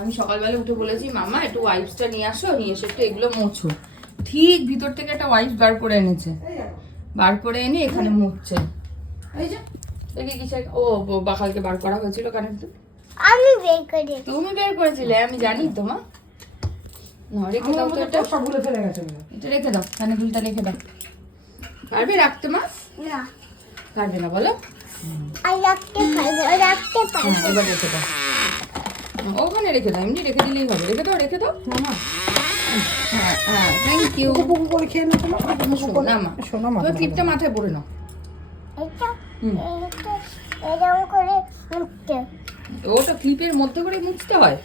আমি সকালবেলা উঠে বলেছি মামা একটু ওয়াইপসটা নিয়ে আসো নিয়ে এসে একটু এগুলো মোছো। ঠিক ভিতর থেকে একটা ওয়াইপস বার করে এনেছে। বার করে এনে এখানে মুছছে। এই যে দেখি কিসের ও বাকালকে বার করা হয়েছিল কারণ আমি বের করে তুমি বের করেছিলে আমি জানি তো মা। না রেখে দাও তো এটা। সবগুলো ফেলে গেছে এটা রেখে দাও কানে দুলটা রেখে দাও। পারবে রাখতে মা? না। পারবে না বলো। আর রাখতে পারব রাখতে পারব। হ্যাঁ এবার রেখে দাও। ওখানে রেখে দাও এমনি রেখে দিলেই হবে। রেখে দাও রেখে দাও। মামা হ্যাঁ হ্যাঁ থ্যাংক ইউ পুকু করে খেয়ে না তোমার শোনা মা। শোনো মা ক্লিপটা মাথায় পরে নাও। এরকম করে ওটা ক্লিপের মধ্যে করে মুছতে হয়।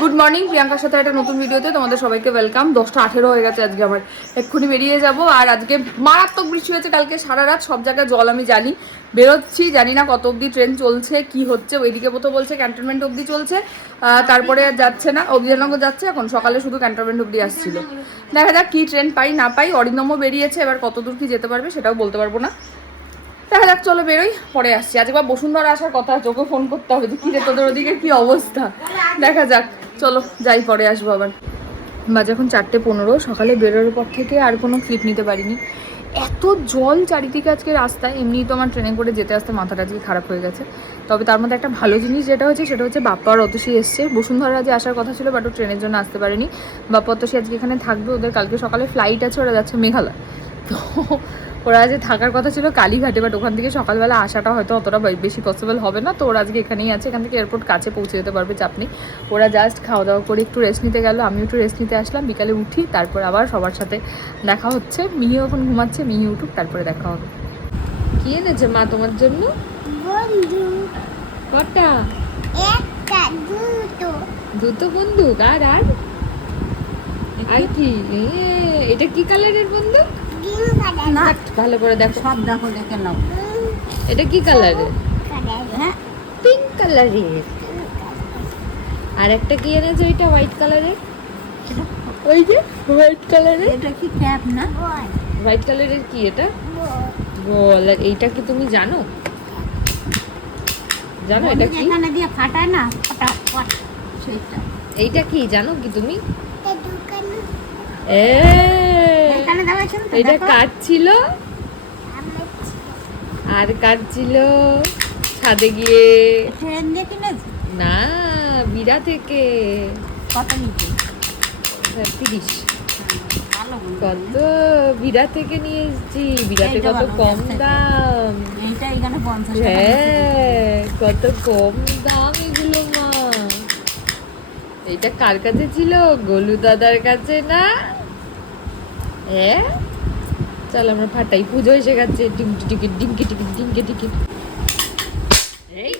গুড মর্নিং প্রিয়াঙ্কার সাথে একটা নতুন ভিডিওতে তোমাদের সবাইকে ওয়েলকাম দশটা আঠেরো হয়ে গেছে আজকে আমার। এক্ষুনি বেরিয়ে যাব। আর আজকে মারাত্মক বৃষ্টি হয়েছে, কালকে সারা রাত সব জায়গায় জল আমি জানি। বেরোচ্ছি, জানি না কত অবধি ট্রেন চলছে, কি হচ্ছে, ওইদিকে মতো বলছে ক্যান্টনমেন্ট অবধি চলছে। তারপরে আর যাচ্ছে না অভিযাননগর যাচ্ছে, এখন সকালে শুধু ক্যান্টনমেন্ট অবধি আসছিল। দেখা যাক কি ট্রেন পাই, না পাই, অরিন্দমও বেরিয়েছে, এবার কত দূর কি যেতে পারবে সেটাও বলতে পারব না। দেখা যাক, চলো বেরোই, পরে আসছি। আজকে বা বসুন্ধরা আসার কথা চোখে ফোন করতে হবে যে তোদের ওদিকে কি অবস্থা? দেখা যাক। চলো, যাই, পরে আসব আবার। বাজে এখন চারটে পনেরো, সকালে বেরোর পর থেকে আর কোনো ক্লিপ নিতে পারিনি। এত জল চারিদিকে আজকে রাস্তায়, এমনিই তো আমার ট্রেনে করে যেতে আসতে মাথাটা আজকে খারাপ হয়ে গেছে। তবে তার মধ্যে একটা ভালো জিনিস যেটা হচ্ছে সেটা হচ্ছে বাপ্পা আর অতসী এসছে। বসুন্ধরা যে আসার কথা ছিল বাট ও ট্রেনের জন্য আসতে পারেনি। বাপ্পা অতসী আজকে এখানে থাকবে, ওদের কালকে সকালে ফ্লাইট আছে, ওরা যাচ্ছে মেঘালয়। তো ওরা যে থাকার কথা ছিল কালীঘাটে বাট ওখান থেকে সকালবেলা আসাটা হয়তো অতটা বেশি পসিবল হবে না। তো ওরা আজকে এখানেই আছে এখান থেকে এয়ারপোর্ট কাছে পৌঁছে যেতে পারবে চাপ নেই। ওরা জাস্ট খাওয়া দাওয়া করে একটু রেস্ট নিতে গেল আমিও একটু রেস্ট নিতে আসলাম। বিকালে উঠি তারপর আবার সবার সাথে দেখা হচ্ছে। মিহি এখন ঘুমাচ্ছে মিহি উঠুক তারপরে দেখা হবে। কি এনেছে মা তোমার জন্য? বন্ধু। কটা? একটা দুটো। দুটো বন্দুক আর আর? আর কি? এ, এটা কি কালারের বন্দুক? না। ভালো করে দেখো। সব দেখো দেখে নাও। এটা কি কালারের কালার? হ্যাঁ পিঙ্ক কালারের আর একটা কি এনেছে ওইটা হোয়াইট কালারের ওই যে হোয়াইট কালারের এটা কি ক্যাপ না? হোয়াইট কালারের কি এটা? বল আর এইটা কি তুমি জানো? জানো এটা কি? এখানে দিয়ে ফাটায় না ফটাফট সেইটা। এইটা কি জানো কি তুমি? এ এখানে এটা। কাঠ ছিল। আর কাঠ ছিল ছাদে গিয়ে। ট্রেন দিয়ে কিনেছি? না বিড়া থেকে। কত নিচে তিরিশ। কত বিড়া থেকে নিয়ে এসেছি বিড়াতে কত কম দাম। হ্যাঁ কত কম দাম এগুলো মা। এইটা কার কাছে ছিল? গোলু দাদার কাছে না? হ্যাঁ? চল আমরা ফাটাই পুজো এসে গেছে। Dinky ticket dinky ticket dinky ticket এই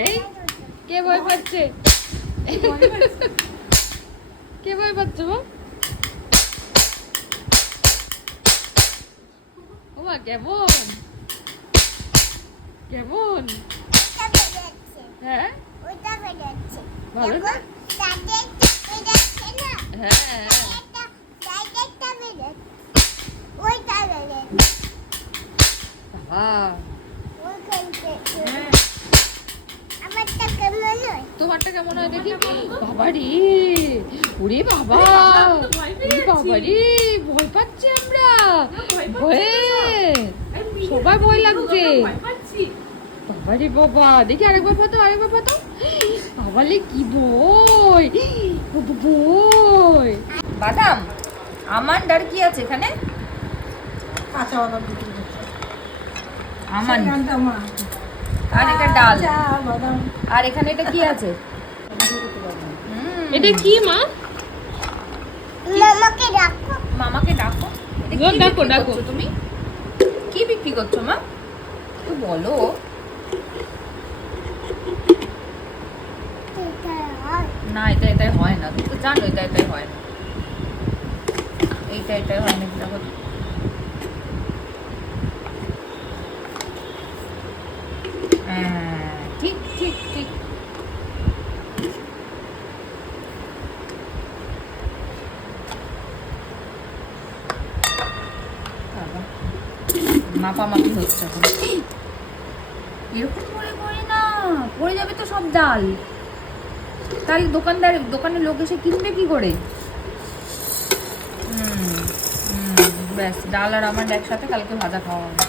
এই কে ভয় পাচ্ছে? কে ভয় পাচ্ছে মা ওমা কেমন? কেমন? হ্যাঁ? ভালো হ্যাঁ একটা তাদেরটা বেরোচ্ছে ওইটা বেরোচ্ছে বাবা ওইখান থেকে আমারটা কেমন হয় তোমারটা কেমন হয় দেখি? বাবা রে ওরে বাবা ওরে বাবা রে ভয় পাচ্ছি আমরা। ভয়ে সবাই ভয় লাগছে। বাবা রে বাবা দেখি আরেকবার পাতো আরেকবার পাতো। বাবালে কি ভয়? ও ভয়। বাদাম আমান্ড আর কি আছে এখানে? কাঁচা বাদাম মা। আর এটা ডাল। আর এখানে এটা কি আছে? এটা কি মা? মামাকে রাখো মামাকে ডাকো। এটা কি ডাকো, ডাকো। তুমি? কি বিক্রি করছ মা? তো বলো। না এটা এটাই হয় না। তুমি তো জানো এটা এটাই হয়। না এইটা এটাই হয় না দেখো মাপামাপি হচ্ছে এখন। এরকম করে করে না পড়ে যাবে তো সব ডাল। তাহলে দোকানদার দোকানের লোক এসে কিনবে কি করে? হুম, হুম, ব্যাস ডাল আর আমার একসাথে কালকে ভাজা খাওয়া হবে।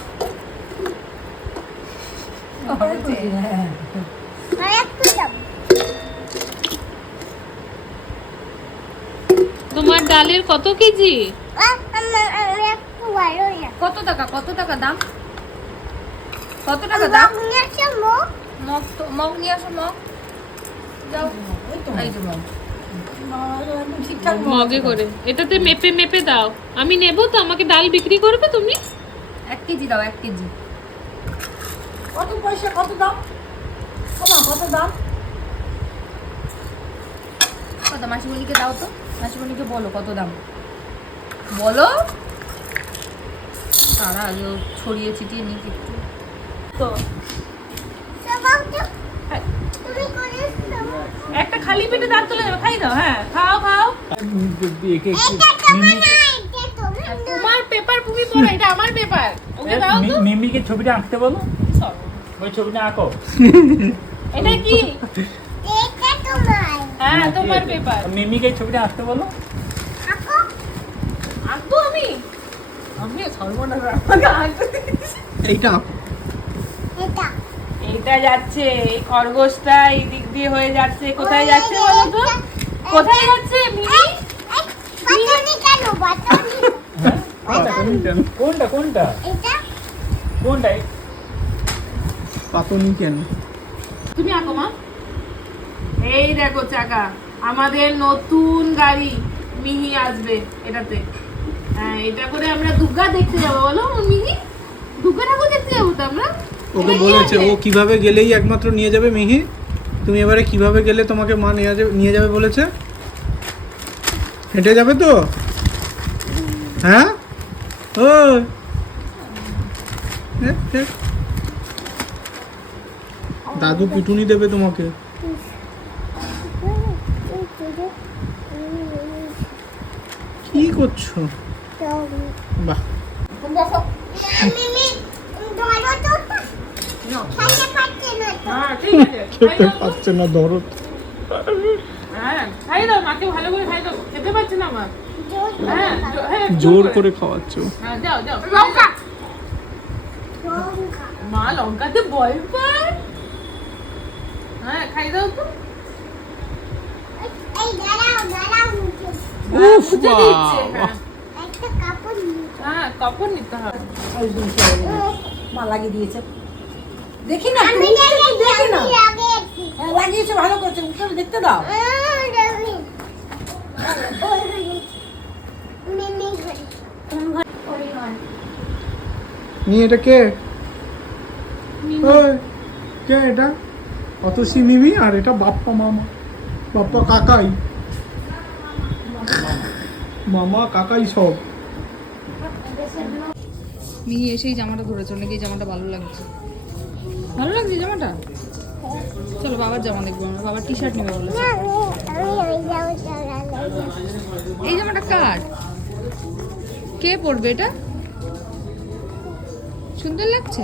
হ্যাঁ। তোমার ডালের কত কেজি? কত টাকা কত টাকা দাম? কত টাকা দাম? মগ তো মগ নিয়ে আসো মগ। যাও। এই যে মগ। ঠিকঠাক মগে। করে। এটাতে মেপে মেপে দাও। আমি নেব তো আমাকে ডাল বিক্রি করবে তুমি? এক কেজি দাও এক কেজি। কত পয়সা কত দাম? কত দাম? কত মাসিমণিকে দাও তো। মাসিমণিকে বলো কত দাম। বলো। তারা আগে ছড়িয়ে ছিটিয়ে নিক একটু তো। একটা খালি পেটে দাঁত চলে যাবে খাই দাও হ্যাঁ খাও খাও। তোমার পেপার তুমি পড়ো এটা আমার পেপার ওকে দাও তো। মিমিকে ছবিটা আঁকতে বলো। ওই ছবিটা আঁকো। এটা কি? এটা তোমার হ্যাঁ তোমার পেপার মিমিকে ছবিটা আঁকতে বলো। আকো আঁকবো আমি? আমি সর্বনাশ আমাকে এইটা। এটা এটা যাচ্ছে এই খরগোশটা এই দিক দিয়ে হয়ে যাচ্ছে। কোথায় যাচ্ছে বলো তো? কোথায় যাচ্ছে মিনি? বাটনি কেন বাটনি? কোনটা কোনটা? এটা কোনটা? পাতনি কেন? তুমি আঁকো মা। এই দেখো চাকা। আমাদের নতুন গাড়ি মিহি আসবে এটাতে। এটা করে আমরা দুর্গা দেখতে যাব বলো মিহি দুর্গা ঠাকুর দেখতে যাব তো আমরা? ওকে বলেছে ও কীভাবে গেলেই একমাত্র নিয়ে যাবে মিহি? তুমি এবারে কীভাবে গেলে তোমাকে মা নিয়ে যাবে নিয়ে যাবে বলেছে? হেঁটে যাবে তো? হ্যাঁ? ও। দাদু পিটুনি দেবে তোমাকে। কি করছ? বাহ খেতে। পারছে না ধরো জোর করে খাওয়াচ্ছো মা লঙ্কাতে ভয় পায় হ্যাঁ খাই দাও তো উফ বাবা। হ্যাঁ একটা কাপড় নিয়ে হ্যাঁ নিতে হবে। ওই দিন মা লাগিয়ে দিয়েছে। দেখি না দেখি না। হ্যাঁ, লাগিয়েছে ভালো করছে। উঠে দেখতে দাও। আহ, রবি ওই ঘরে মিমি ঘরে ওই ঘরে নি এটা কে? ওই, কে এটা? অতসী মিমি আর এটা বাপ্পা মামা। বাপ্পা কাকাই। মামা কাকাই সব। মিনি এসে এই জামাটা ধরেছে অনেক এই জামাটা ভালো লাগছে। ভালো লাগছে জামাটা? চলো বাবার জামা দেখব আমরা বাবার টি শার্ট নেবে চালালে এই জামাটা কার? কে পরবে এটা? সুন্দর লাগছে?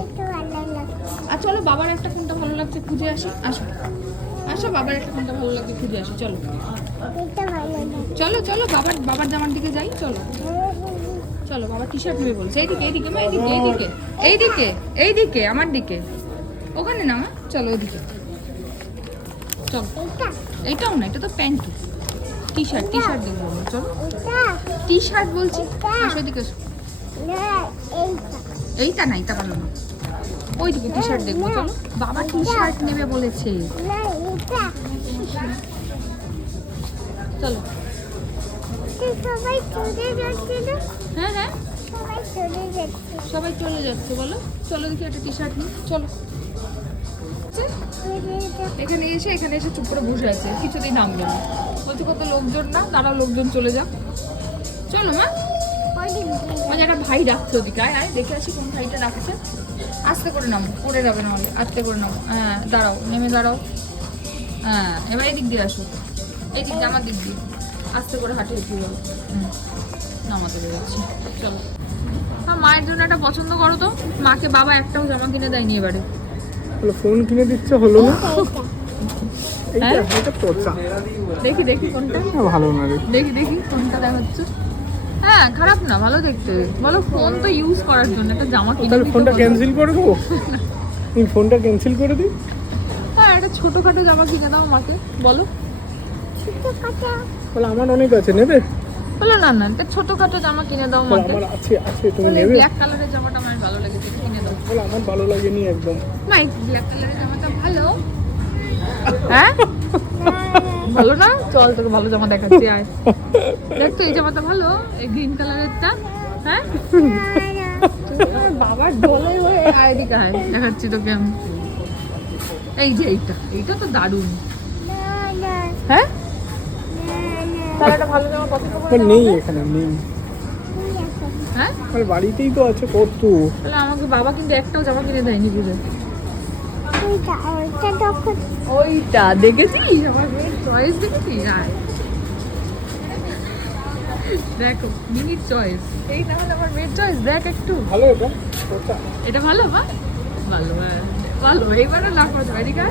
আর চলো বাবার একটা কোনটা ভালো লাগছে খুঁজে আসি, আসো। আসো, বাবার একটা কোনটা ভালো লাগছে খুঁজে আসি, চলো। চলো চলো, বাবার বাবার জামার দিকে যাই, চলো। চলো বাবা টি শার্ট নেবে বলছে। এইদিকে এইদিকে, মা, এইদিকে এইদিকে এইদিকে এইদিকে, আমার দিকে। ওখানে না, মা? চলো ওইদিকে চলো। এইটাও না, এটা তো pant. T shirt T shirt দেখব চলো টি শার্ট বলছি। না এইটা না, এইটা ভালো না। ওইদিকে টি শার্ট দেখব, চলো। বাবা টি শার্ট নেবে বলেছে। চলো। সবাই চলে যাচ্ছে না হ্যাঁ হ্যাঁ। সবাই চলে যাচ্ছে। সবাই চলে যাচ্ছে বলো। চলো দেখি একটা টি শার্ট নিই। চলো। এখানে এসে এখানে এসে চুপ করে বসে আছে। কিছুতেই নামবে না। বলছে কত লোকজন না? দাঁড়াও লোকজন চলে যাক চলো মা। মানে একটা ভাই ডাকছে ওদিকে। আয় আয় দেখে আসি কোন ভাইটা ডাকছে। আস্তে করে নামো পড়ে যাবে নাহলে আস্তে করে নামো। হ্যাঁ দাঁড়াও নেমে দাঁড়াও। হ্যাঁ এবার এই দিক দিয়ে আসো। এই দিক দিয়ে আমার দিক দিয়ে। আস্তে করে হাঁটে হুম। নামাতে যাচ্ছি চলো। হ্যাঁ মায়ের জন্য একটা পছন্দ করো তো। মাকে বাবা একটাও জামা কিনে দেয়নি এবারে। বলো ফোন কিনে দিচ্ছে হলো না? এইটা হ্যাঁ? দেখি দেখি কোনটা। ভালো না দেখি দেখি কোনটা দেখাচ্ছে। হ্যাঁ খারাপ না ভালো দেখতে। বলো ফোন তো ইউজ করার জন্য একটা জামা কিনে তাহলে ফোনটা ক্যান্সেল করে দেবো? তুমি ফোনটা ক্যান্সেল করে দিই? হ্যাঁ একটা ছোটখাটো জামা কিনে দাও মাকে। বলো। বলে আমার অনেক আছে নেবে? বলো না না একটা ছোটখাটো জামা কিনে দাও বলে মাকে আমার আছে আছে তুমি নেবে? ব্ল্যাক কালারের জামাটা আমার ভালো লেগেছে কিনে দাও। বলে আমার ভালো লাগেনি একদম। এই ব্ল্যাক কালারের জামাটা ভালো। হ্যাঁ? ভালো না? চল তোকে ভালো জামা দেখাচ্ছি আয়। দেখ তো এই জামাটা ভালো এই গ্রিন কালারেরটা হ্যাঁ? বাবার ডলে হয়ে আয় দিকে আয় দেখাচ্ছি তোকে আমি। এই যে এইটা এইটা তো দারুণ। হ্যাঁ? তাহলে একটা ভালো জামা পছন্দ করে নেই এখানে নেই। হ্যাঁ? বাড়িতেই তো আছে কত। তাহলে আমাকে বাবা কিন্তু একটাও জামা কিনে দেয়নি বুঝে। ওইটা দেখেছিস? আমার চয়েস দেখেছিস? আয়। দেখো মিনির চয়েস এই না হলে আমার মেয়ের চয়েস দেখ একটু। ভালো এটা এটা ভালো বা ভালো হ্যাঁ। ভালো এইবারে লাভ করতে এদিকে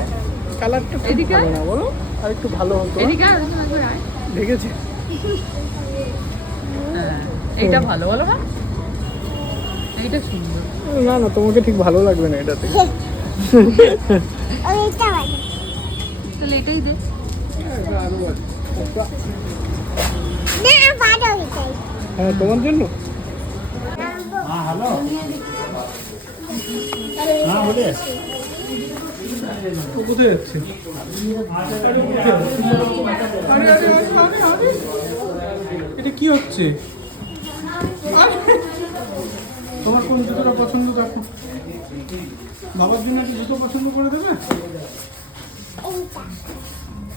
কালারটা এদিকে? না বলো? আর একটু ভালো হতো এদিকে আয়। দেখেছি হ্যাঁ, এইটা ভালো বলো এইটা সুন্দর। না না তোমাকে ঠিক ভালো লাগবে না এটাতে। তাহলে এটাই দে। হ্যাঁ তোমার জন্য? হ্যাঁ হ্যালো। হ্যাঁ বলে। ও কোথায় যাচ্ছে আরে, আরে, আরে, আরে। এটা কি হচ্ছে তোমার কোন জুতোটা পছন্দ দেখো বাবার জন্য একটা জুতো পছন্দ করে দেবে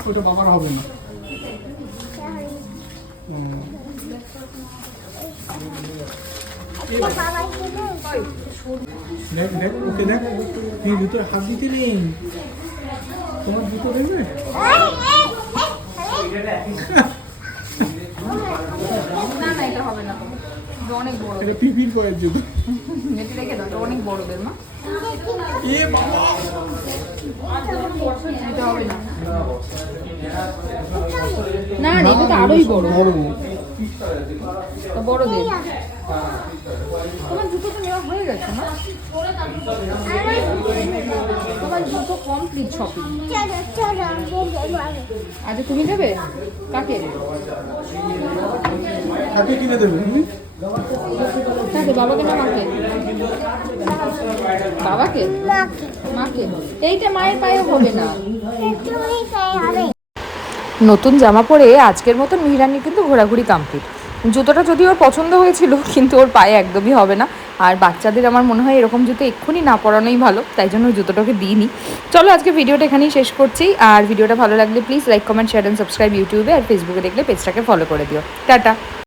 ওটা বাবার হবে না হুম। দেখ দেখ ওকে দেখ। এই জুতো হাত দিতে নেই। তোমার জুতো দেখবে না না এটা হবে না। অনেক বড়। এটা পিপির পয়ের জুতো। মেটে রেখে দাও অনেক বড়দের মা। এ বাবা! এটা হবে না। না না এটা তো আরোই বড়। বড় তা বড়দের। তোমার জুতো তো নেওয়া হয়ে গেছে না? তোমার জুতো কমপ্লিট শপিং আচ্ছা তুমি দেবে কাকে? হাতে কিনে দেবে কাকে? বাবাকে না মাকে? বাবাকে? মাকে। এইটা মায়ের পায়ে হবে না। নতুন জামা পরে আজকের মতন মিহিরানির কিন্তু ঘোরাঘুরি কমপ্লিট জুতোটা যদি ওর পছন্দ হয়েছিল, কিন্তু ওর পায়ে একদমই হবে না। আর বাচ্চাদের আমার মনে হয় এরকম জুতো এক্ষুনি না পরানোই ভালো, তাই জন্য ওই জুতোটাকে দিইনি। চলো, আজকে ভিডিওটা এখানেই শেষ করছি। আর ভিডিওটা ভালো লাগলে please like comment share and subscribe ইউটিউবে আর ফেসবুকে দেখলে পেজটাকে ফলো করে দিও। টাটা!